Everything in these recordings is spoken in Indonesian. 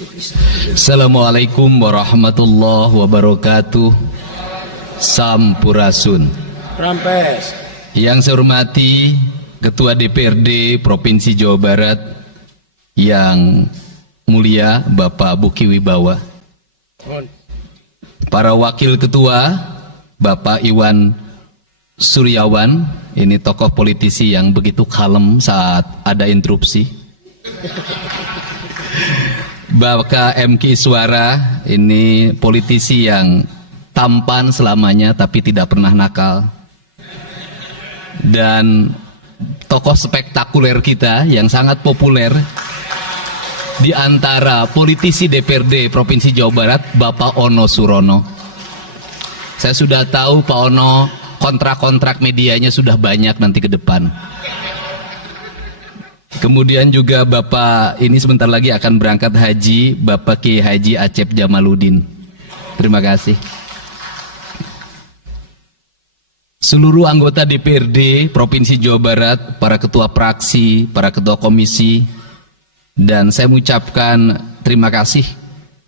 Assalamualaikum warahmatullahi wabarakatuh. Sampurasun. Rampes. Yang saya hormati Ketua DPRD Provinsi Jawa Barat yang mulia Bapak Buki Wibawa, para wakil ketua Bapak Iwan Suryawan, ini tokoh politisi yang begitu kalem saat ada interupsi. Bapak MK Suara, ini politisi yang tampan selamanya tapi tidak pernah nakal. Dan tokoh spektakuler kita yang sangat populer di antara politisi DPRD Provinsi Jawa Barat, Bapak Ono Surono. Saya sudah tahu Pak Ono kontrak-kontrak medianya sudah banyak nanti ke depan. Kemudian juga Bapak ini sebentar lagi akan berangkat haji, Bapak Kiai Haji Acep Jamaluddin. Terima kasih. Seluruh anggota DPRD Provinsi Jawa Barat, para ketua praksi, para ketua komisi, dan saya mengucapkan terima kasih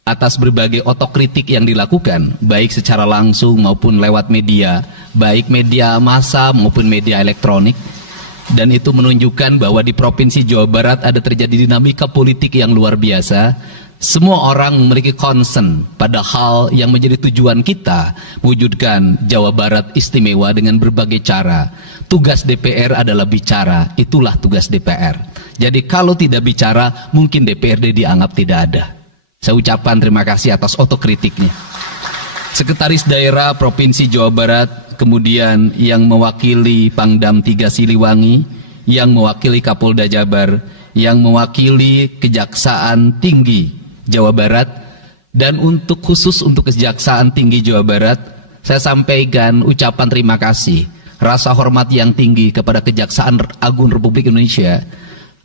atas berbagai otokritik yang dilakukan, baik secara langsung maupun lewat media, baik media massa maupun media elektronik. Dan itu menunjukkan bahwa di Provinsi Jawa Barat ada terjadi dinamika politik yang luar biasa. Semua orang memiliki concern pada hal yang menjadi tujuan kita, mewujudkan Jawa Barat istimewa dengan berbagai cara. Tugas DPR adalah bicara, itulah tugas DPR. Jadi kalau tidak bicara, mungkin DPRD dianggap tidak ada. Saya ucapkan terima kasih atas otokritiknya. Sekretaris Daerah Provinsi Jawa Barat, kemudian yang mewakili Pangdam 3 Siliwangi, yang mewakili Kapolda Jabar, yang mewakili Kejaksaan Tinggi Jawa Barat, dan untuk khusus untuk Kejaksaan Tinggi Jawa Barat, saya sampaikan ucapan terima kasih, rasa hormat yang tinggi kepada Kejaksaan Agung Republik Indonesia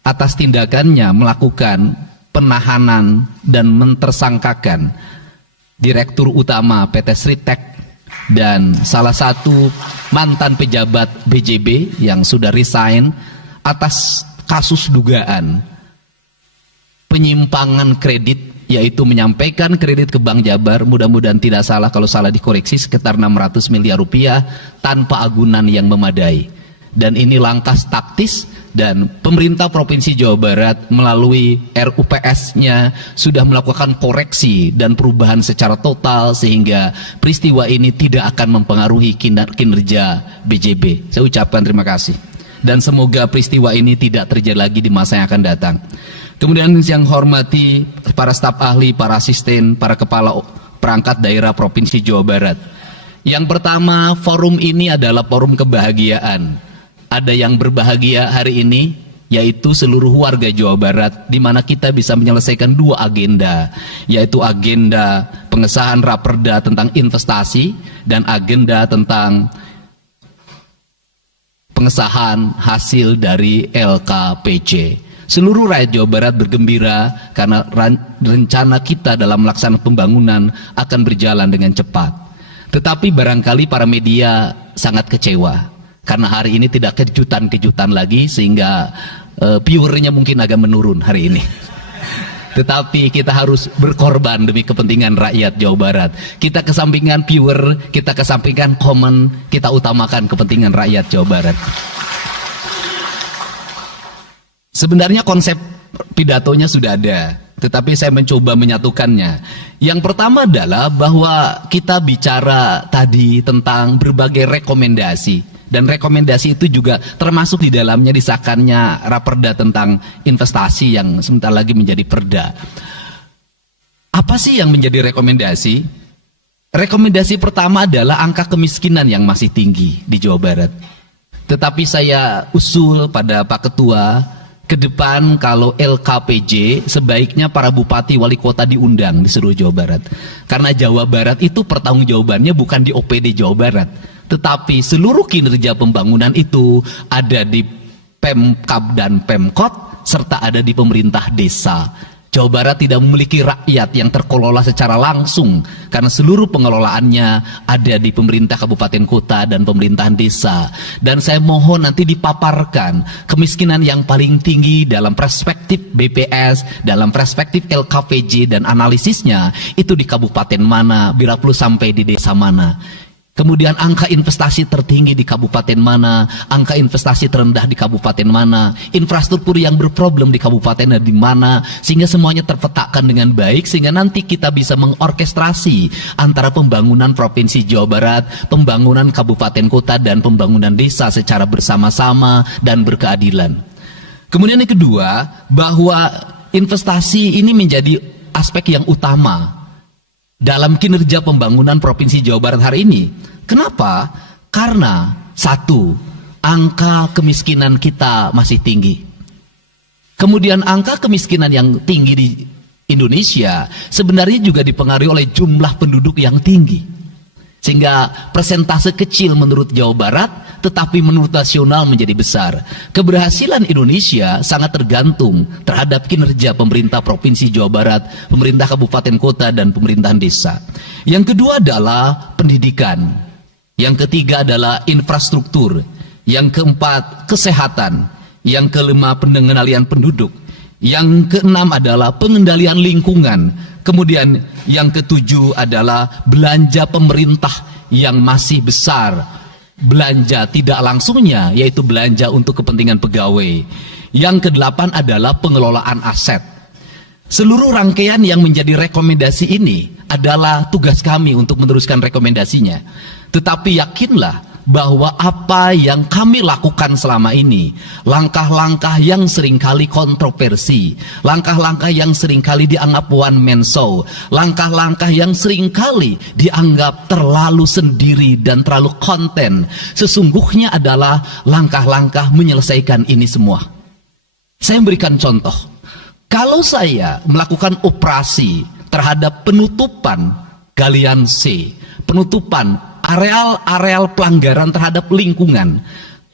atas tindakannya melakukan penahanan dan mentersangkakan Direktur Utama PT Sritek dan salah satu mantan pejabat BJB yang sudah resign atas kasus dugaan penyimpangan kredit, yaitu menyampaikan kredit ke Bank Jabar, mudah-mudahan tidak salah, kalau salah dikoreksi, sekitar 600 miliar rupiah tanpa agunan yang memadai. Dan ini langkah taktis, dan pemerintah Provinsi Jawa Barat melalui RUPS-nya sudah melakukan koreksi dan perubahan secara total sehingga peristiwa ini tidak akan mempengaruhi kinerja BJB. Saya ucapkan terima kasih. Dan semoga peristiwa ini tidak terjadi lagi di masa yang akan datang. Kemudian yang hormati para staf ahli, para asisten, para kepala perangkat daerah Provinsi Jawa Barat. Yang pertama, forum ini adalah forum kebahagiaan. Ada yang berbahagia hari ini, yaitu seluruh warga Jawa Barat, di mana kita bisa menyelesaikan dua agenda, yaitu agenda pengesahan Raperda tentang investasi dan agenda tentang pengesahan hasil dari LKPJ. Seluruh rakyat Jawa Barat bergembira karena rencana kita dalam melaksanakan pembangunan akan berjalan dengan cepat. Tetapi barangkali para media sangat kecewa karena hari ini tidak kejutan-kejutan lagi, sehingga viewernya mungkin agak menurun hari ini. Tetapi kita harus berkorban demi kepentingan rakyat Jawa Barat. Kita kesampingkan viewer, kita kesampingkan komen, kita utamakan kepentingan rakyat Jawa Barat. Sebenarnya konsep pidatonya sudah ada, tetapi saya mencoba menyatukannya. Yang pertama adalah bahwa kita bicara tadi tentang berbagai rekomendasi. Dan rekomendasi itu juga termasuk di dalamnya disahkannya Raperda tentang investasi yang sebentar lagi menjadi perda. Apa sih yang menjadi rekomendasi? Rekomendasi pertama adalah angka kemiskinan yang masih tinggi di Jawa Barat. Tetapi saya usul pada Pak Ketua, ke depan kalau LKPJ sebaiknya para bupati wali kota diundang di seluruh Jawa Barat. Karena Jawa Barat itu pertanggungjawabannya bukan di OPD Jawa Barat, tetapi seluruh kinerja pembangunan itu ada di Pemkab dan Pemkot serta ada di pemerintah desa. Jawa Barat tidak memiliki rakyat yang terkelola secara langsung karena seluruh pengelolaannya ada di pemerintah kabupaten kota dan pemerintahan desa. Dan saya mohon nanti dipaparkan kemiskinan yang paling tinggi dalam perspektif BPS, dalam perspektif LKPJ dan analisisnya itu di kabupaten mana, bila perlu sampai di desa mana. Kemudian angka investasi tertinggi di kabupaten mana, angka investasi terendah di kabupaten mana, infrastruktur yang berproblem di kabupaten di mana, sehingga semuanya terpetakan dengan baik, sehingga nanti kita bisa mengorkestrasi antara pembangunan Provinsi Jawa Barat, pembangunan kabupaten kota, dan pembangunan desa secara bersama-sama dan berkeadilan. Kemudian yang kedua, bahwa investasi ini menjadi aspek yang utama dalam kinerja pembangunan Provinsi Jawa Barat hari ini. Kenapa? Karena satu, angka kemiskinan kita masih tinggi. Kemudian angka kemiskinan yang tinggi di Indonesia sebenarnya juga dipengaruhi oleh jumlah penduduk yang tinggi. Sehingga persentase kecil menurut Jawa Barat, tetapi menurut nasional menjadi besar. Keberhasilan Indonesia sangat tergantung terhadap kinerja pemerintah Provinsi Jawa Barat, pemerintah kabupaten kota, dan pemerintahan desa. Yang kedua adalah pendidikan. Yang ketiga adalah infrastruktur. Yang keempat, kesehatan. Yang kelima, pengendalian penduduk. Yang keenam adalah pengendalian lingkungan. Kemudian yang ketujuh adalah belanja pemerintah yang masih besar. Belanja tidak langsungnya, yaitu belanja untuk kepentingan pegawai. Yang kedelapan adalah pengelolaan aset. Seluruh rangkaian yang menjadi rekomendasi ini adalah tugas kami untuk meneruskan rekomendasinya. Tetapi yakinlah bahwa apa yang kami lakukan selama ini, langkah-langkah yang seringkali kontroversi, langkah-langkah yang seringkali dianggap one man show, langkah-langkah yang seringkali dianggap terlalu sendiri dan terlalu konten, sesungguhnya adalah langkah-langkah menyelesaikan ini semua. Saya memberikan contoh. Kalau saya melakukan operasi terhadap penutupan galian C, penutupan areal-areal pelanggaran terhadap lingkungan,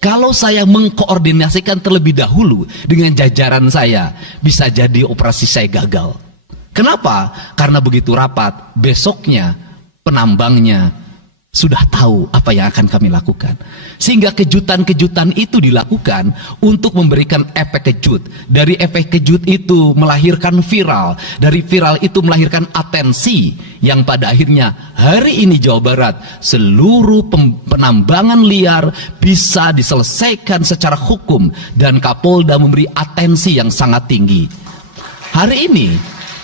kalau saya mengkoordinasikan terlebih dahulu dengan jajaran saya, bisa jadi operasi saya gagal. Kenapa? Karena begitu rapat, besoknya penambangnya sudah tahu apa yang akan kami lakukan. Sehingga kejutan-kejutan itu dilakukan untuk memberikan efek kejut. Dari efek kejut itu melahirkan viral. Dari viral itu melahirkan atensi. Yang pada akhirnya hari ini Jawa Barat, seluruh penambangan liar bisa diselesaikan secara hukum. Dan Kapolda memberi atensi yang sangat tinggi. Hari ini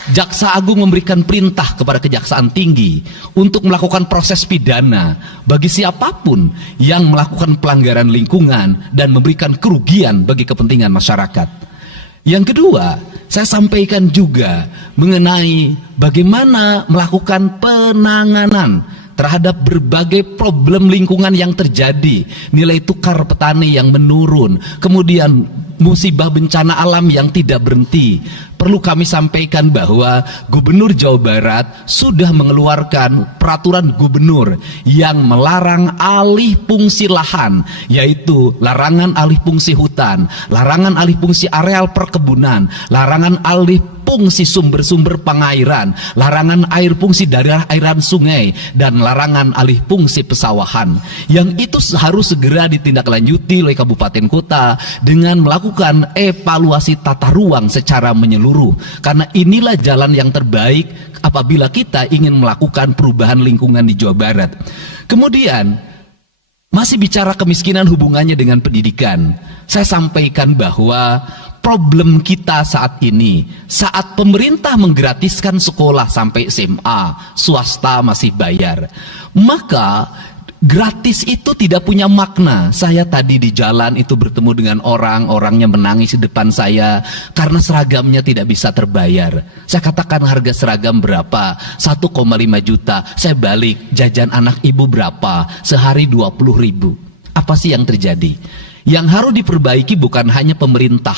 Jaksa Agung memberikan perintah kepada Kejaksaan Tinggi untuk melakukan proses pidana bagi siapapun yang melakukan pelanggaran lingkungan dan memberikan kerugian bagi kepentingan masyarakat. Yang kedua, saya sampaikan juga mengenai bagaimana melakukan penanganan terhadap berbagai problem lingkungan yang terjadi, nilai tukar petani yang menurun, kemudian musibah bencana alam yang tidak berhenti. Perlu kami sampaikan bahwa Gubernur Jawa Barat sudah mengeluarkan peraturan gubernur yang melarang alih fungsi lahan, yaitu larangan alih fungsi hutan, larangan alih fungsi areal perkebunan, larangan alih fungsi sumber-sumber pengairan, larangan air fungsi dari airan sungai, dan larangan alih fungsi pesawahan. Yang itu harus segera ditindaklanjuti oleh kabupaten kota dengan melakukan evaluasi tata ruang secara menyeluruh. Karena inilah jalan yang terbaik apabila kita ingin melakukan perubahan lingkungan di Jawa Barat. Kemudian, masih bicara kemiskinan hubungannya dengan pendidikan. Saya sampaikan bahwa problem kita saat ini, saat pemerintah menggratiskan sekolah sampai SMA, swasta masih bayar, maka gratis itu tidak punya makna. Saya tadi di jalan itu bertemu dengan orangnya menangis di depan saya karena seragamnya tidak bisa terbayar. Saya katakan harga seragam berapa? 1,5 juta. Saya balik, jajan anak ibu berapa? Sehari 20.000. Apa sih yang terjadi? Yang harus diperbaiki bukan hanya pemerintah,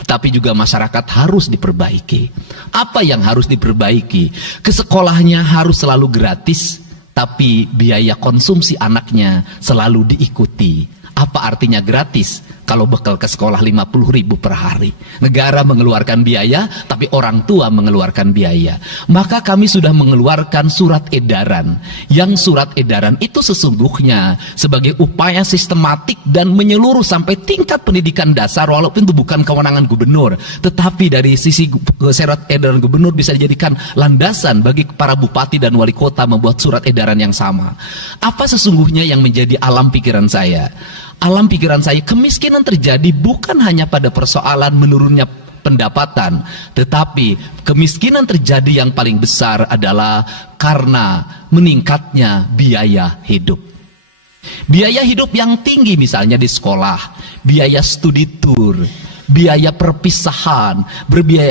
tetapi juga masyarakat harus diperbaiki. Apa yang harus diperbaiki? Ke sekolahnya harus selalu gratis, tapi biaya konsumsi anaknya selalu diikuti. Apa artinya gratis? kalau bekal ke sekolah 50.000 per hari. Negara mengeluarkan biaya, tapi orang tua mengeluarkan biaya. Maka kami sudah mengeluarkan surat edaran. Yang surat edaran itu sesungguhnya sebagai upaya sistematik dan menyeluruh sampai tingkat pendidikan dasar, walaupun itu bukan kewenangan gubernur, tetapi dari sisi surat edaran gubernur bisa dijadikan landasan bagi para bupati dan wali kota membuat surat edaran yang sama. Apa sesungguhnya yang menjadi alam pikiran saya? Alam pikiran saya, kemiskinan terjadi bukan hanya pada persoalan menurunnya pendapatan, tetapi kemiskinan terjadi yang paling besar adalah karena meningkatnya biaya hidup. Biaya hidup yang tinggi misalnya di sekolah, biaya studi tour, biaya perpisahan,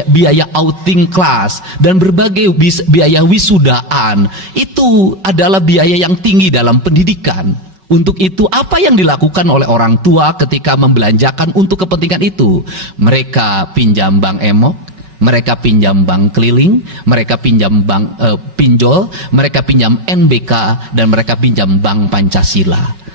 biaya outing kelas, dan berbagai biaya wisudaan, itu adalah biaya yang tinggi dalam pendidikan. Untuk itu, apa yang dilakukan oleh orang tua ketika membelanjakan untuk kepentingan itu? Mereka pinjam bank emok, mereka pinjam bank keliling, mereka pinjam bank pinjol, mereka pinjam NBK, dan mereka pinjam bank Pancasila.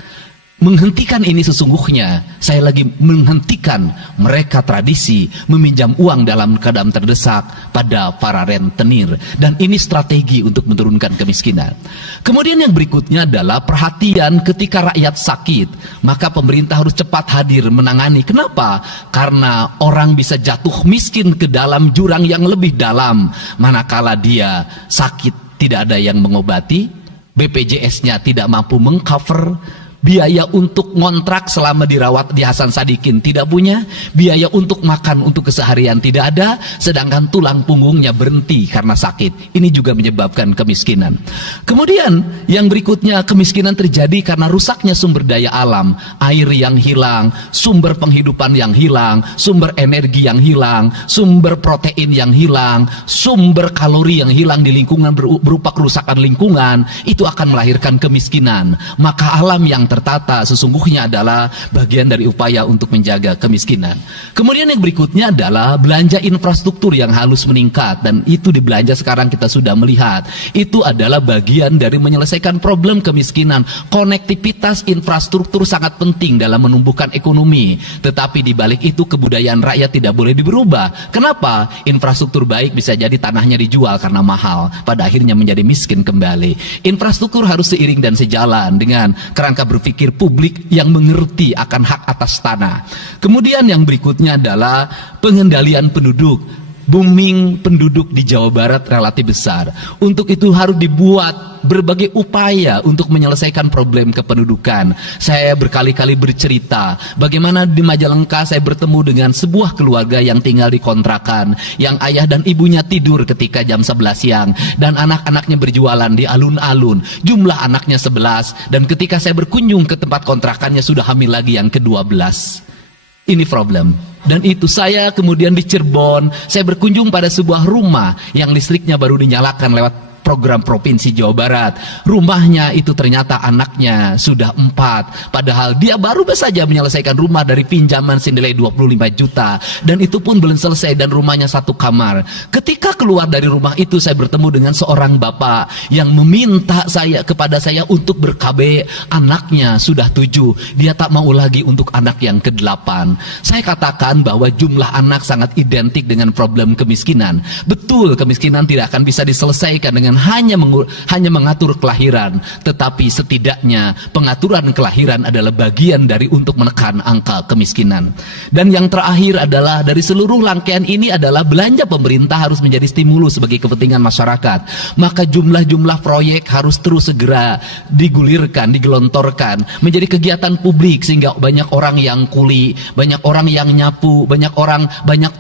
Menghentikan ini sesungguhnya, saya lagi menghentikan mereka tradisi meminjam uang dalam keadaan terdesak pada para rentenir. Dan ini strategi untuk menurunkan kemiskinan. Kemudian yang berikutnya adalah perhatian ketika rakyat sakit. Maka pemerintah harus cepat hadir menangani. Kenapa? Karena orang bisa jatuh miskin ke dalam jurang yang lebih dalam. Manakala dia sakit tidak ada yang mengobati, BPJS-nya tidak mampu mengcover, biaya untuk ngontrak selama dirawat di Hasan Sadikin tidak punya, biaya untuk makan untuk keseharian tidak ada, sedangkan tulang punggungnya berhenti karena sakit. Ini juga menyebabkan kemiskinan. Kemudian yang berikutnya, kemiskinan terjadi karena rusaknya sumber daya alam, air yang hilang, sumber penghidupan yang hilang, sumber energi yang hilang, sumber protein yang hilang, sumber kalori yang hilang di lingkungan berupa kerusakan lingkungan, itu akan melahirkan kemiskinan. Maka alam yang tertata sesungguhnya adalah bagian dari upaya untuk menjaga kemiskinan. Kemudian yang berikutnya adalah belanja infrastruktur yang halus meningkat, dan itu di belanja sekarang kita sudah melihat. Itu adalah bagian dari menyelesaikan problem kemiskinan. Konektivitas infrastruktur sangat penting dalam menumbuhkan ekonomi, tetapi di balik itu kebudayaan rakyat tidak boleh berubah. Kenapa? Infrastruktur baik bisa jadi tanahnya dijual karena mahal, pada akhirnya menjadi miskin kembali. Infrastruktur harus seiring dan sejalan dengan kerangka berpikir publik yang mengerti akan hak atas tanah. Kemudian yang berikutnya adalah pengendalian penduduk. Booming penduduk di Jawa Barat relatif besar. Untuk itu harus dibuat berbagai upaya untuk menyelesaikan problem kependudukan. Saya berkali-kali bercerita bagaimana di Majalengka saya bertemu dengan sebuah keluarga yang tinggal di kontrakan, yang ayah dan ibunya tidur ketika jam 11 siang, dan anak-anaknya berjualan di alun-alun. Jumlah anaknya 11, dan ketika saya berkunjung ke tempat kontrakannya sudah hamil lagi yang ke-12. Ini problem. Dan itu saya kemudian di Cirebon, saya berkunjung pada sebuah rumah yang listriknya baru dinyalakan lewat program Provinsi Jawa Barat. Rumahnya itu ternyata anaknya sudah 4, padahal dia baru saja menyelesaikan rumah dari pinjaman senilai 25 juta, dan itu pun belum selesai, dan rumahnya 1 kamar. Ketika keluar dari rumah itu, saya bertemu dengan seorang bapak yang meminta kepada saya untuk ber-KB. Anaknya sudah 7, dia tak mau lagi untuk anak yang ke-8. Saya katakan bahwa jumlah anak sangat identik dengan problem kemiskinan. Betul, kemiskinan tidak akan bisa diselesaikan dengan hanya mengatur kelahiran, tetapi setidaknya pengaturan kelahiran adalah bagian dari untuk menekan angka kemiskinan. Dan yang terakhir adalah dari seluruh rangkaian ini adalah belanja pemerintah harus menjadi stimulus bagi kepentingan masyarakat. Maka jumlah-jumlah proyek harus terus segera digulirkan, digelontorkan menjadi kegiatan publik, sehingga banyak orang yang kuli, banyak orang yang nyapu, banyak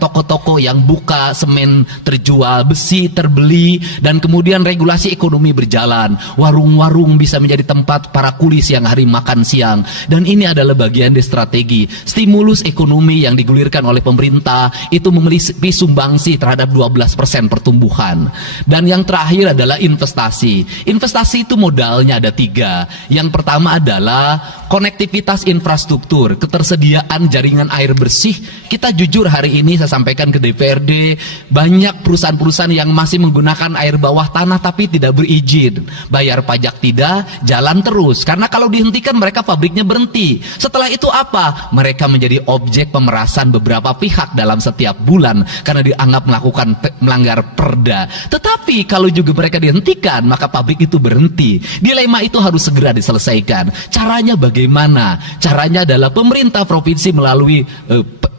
toko-toko yang buka, semen terjual, besi terbeli, dan kemudian regulasi ekonomi berjalan. Warung-warung bisa menjadi tempat para kuli siang hari makan siang. Dan ini adalah bagian dari strategi stimulus ekonomi yang digulirkan oleh pemerintah, itu memiliki sumbangsi terhadap 12% pertumbuhan. Dan yang terakhir adalah investasi. Investasi itu modalnya ada 3. Yang pertama adalah konektivitas infrastruktur, ketersediaan jaringan air bersih. Kita jujur hari ini saya sampaikan ke DPRD, banyak perusahaan-perusahaan yang masih menggunakan air bawah tanah tanah tapi tidak berizin, bayar pajak tidak, jalan terus. Karena kalau dihentikan mereka pabriknya berhenti. Setelah itu apa? Mereka menjadi objek pemerasan beberapa pihak dalam setiap bulan karena dianggap melanggar perda. Tetapi kalau juga mereka dihentikan, maka pabrik itu berhenti. Dilema itu harus segera diselesaikan. Caranya bagaimana? Caranya adalah pemerintah provinsi melalui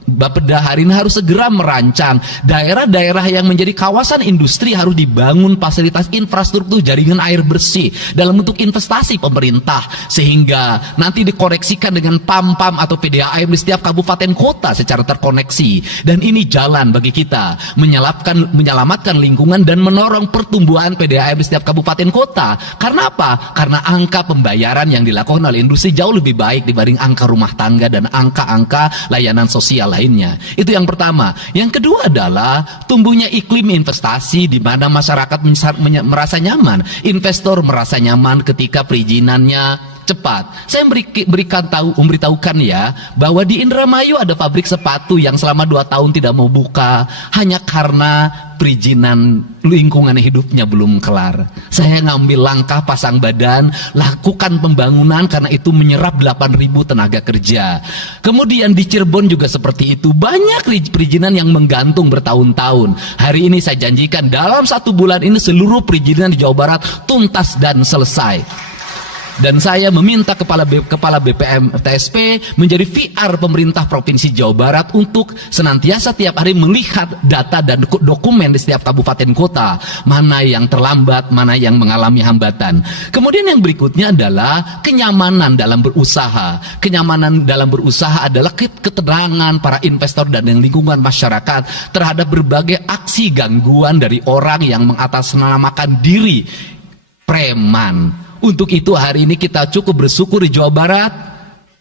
Bapeda hari ini harus segera merancang daerah-daerah yang menjadi kawasan industri, harus dibangun fasilitas infrastruktur jaringan air bersih dalam bentuk investasi pemerintah, sehingga nanti dikoreksikan dengan PAM-PAM atau PDAM di setiap kabupaten kota secara terkoneksi. Dan ini jalan bagi kita menyelamatkan lingkungan dan menorong pertumbuhan PDAM di setiap kabupaten kota. Karena apa? Karena angka pembayaran yang dilakukan oleh industri jauh lebih baik dibanding angka rumah tangga dan angka-angka layanan sosial lainnya. Itu yang pertama. Yang kedua adalah tumbuhnya iklim investasi di mana masyarakat merasa nyaman, investor merasa nyaman ketika perizinannya cepat. Saya memberitahukan ya bahwa di Indramayu ada pabrik sepatu yang selama 2 tahun tidak mau buka hanya karena perizinan lingkungan hidupnya belum kelar. Saya ngambil langkah pasang badan, lakukan pembangunan karena itu menyerap 8.000 tenaga kerja. Kemudian di Cirebon juga seperti itu, banyak perizinan yang menggantung bertahun-tahun. Hari ini saya janjikan dalam 1 bulan ini seluruh perizinan di Jawa Barat tuntas dan selesai. Dan saya meminta kepala BPM TSP menjadi VR pemerintah Provinsi Jawa Barat untuk senantiasa tiap hari melihat data dan dokumen di setiap kabupaten kota, mana yang terlambat, mana yang mengalami hambatan. Kemudian yang berikutnya adalah kenyamanan dalam berusaha. Kenyamanan dalam berusaha adalah keterangan para investor dan lingkungan masyarakat terhadap berbagai aksi gangguan dari orang yang mengatasnamakan diri preman. Untuk itu hari ini kita cukup bersyukur di Jawa Barat,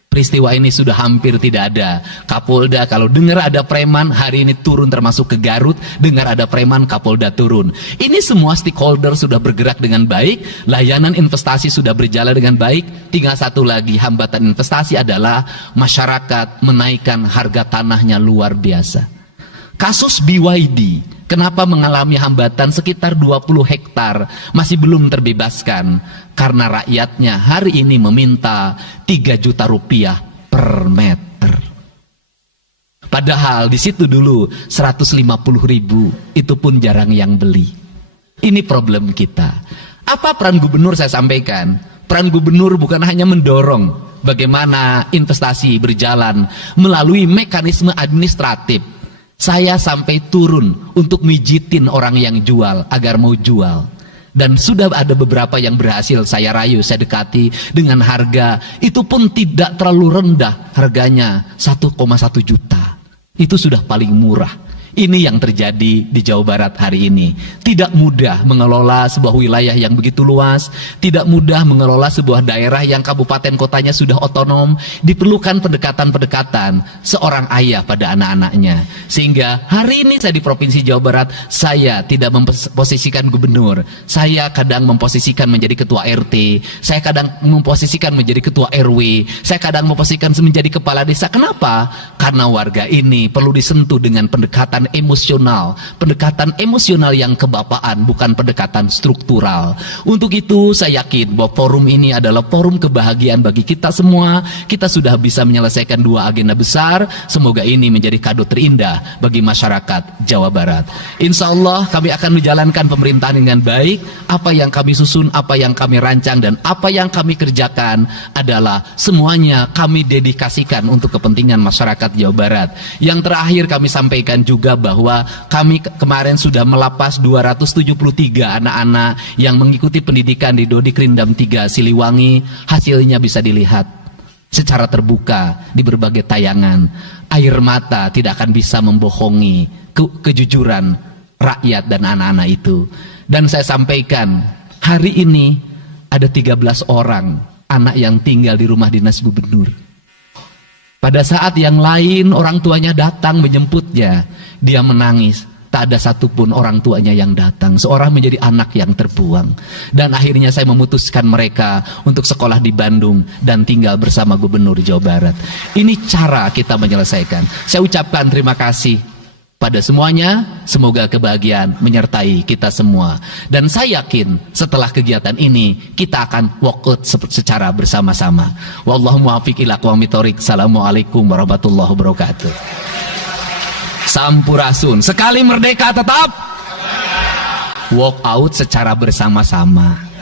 peristiwa ini sudah hampir tidak ada. Kapolda kalau dengar ada preman hari ini turun, termasuk ke Garut, dengar ada preman Kapolda turun. Ini semua stakeholder sudah bergerak dengan baik, layanan investasi sudah berjalan dengan baik. Tinggal satu lagi hambatan investasi adalah masyarakat menaikkan harga tanahnya luar biasa. Kasus BYD, kenapa mengalami hambatan sekitar 20 hektar masih belum terbebaskan? Karena rakyatnya hari ini meminta 3 juta rupiah per meter. Padahal di situ dulu 150.000, itu pun jarang yang beli. Ini problem kita. Apa peran gubernur? Saya sampaikan, peran gubernur bukan hanya mendorong bagaimana investasi berjalan melalui mekanisme administratif. Saya sampai turun untuk mijitin orang yang jual agar mau jual. Dan sudah ada beberapa yang berhasil saya rayu, saya dekati dengan harga itu pun tidak terlalu rendah, harganya 1,1 juta. Itu sudah paling murah. Ini yang terjadi di Jawa Barat hari ini. Tidak mudah mengelola sebuah wilayah yang begitu luas, tidak mudah mengelola sebuah daerah yang kabupaten kotanya sudah otonom. Diperlukan pendekatan-pendekatan seorang ayah pada anak-anaknya. Sehingga hari ini saya di Provinsi Jawa Barat, saya tidak memposisikan gubernur. Saya kadang memposisikan menjadi ketua RT, saya kadang memposisikan menjadi ketua RW, saya kadang memposisikan menjadi kepala desa. Kenapa? Karena warga ini perlu disentuh dengan pendekatan pendekatan emosional yang kebapaan, bukan pendekatan struktural. Untuk itu saya yakin bahwa forum ini adalah forum kebahagiaan bagi kita semua. Kita sudah bisa menyelesaikan 2 agenda besar. Semoga ini menjadi kado terindah bagi masyarakat Jawa Barat. Insya Allah kami akan menjalankan pemerintahan dengan baik. Apa yang kami susun, apa yang kami rancang, dan apa yang kami kerjakan adalah semuanya kami dedikasikan untuk kepentingan masyarakat Jawa Barat. Yang terakhir kami sampaikan juga bahwa kami kemarin sudah melapas 273 anak-anak yang mengikuti pendidikan di Dodi Krindam 3 Siliwangi. Hasilnya bisa dilihat secara terbuka di berbagai tayangan. Air mata tidak akan bisa membohongi kejujuran rakyat dan anak-anak itu. Dan saya sampaikan, hari ini ada 13 orang anak yang tinggal di rumah dinas gubernur. Pada saat yang lain orang tuanya datang menjemputnya, dia menangis. Tak ada satupun orang tuanya yang datang. Seorang menjadi anak yang terbuang. Dan akhirnya saya memutuskan mereka untuk sekolah di Bandung dan tinggal bersama Gubernur Jawa Barat. Ini cara kita menyelesaikan. Saya ucapkan terima kasih pada semuanya. Semoga kebahagiaan menyertai kita semua. Dan saya yakin setelah kegiatan ini kita akan walkout secara bersama-sama. Wallahu muwaffiq ila aqwamit thoriq. Assalamualaikum warahmatullahi wabarakatuh. Sampurasun. Sekali merdeka tetap walk out secara bersama-sama.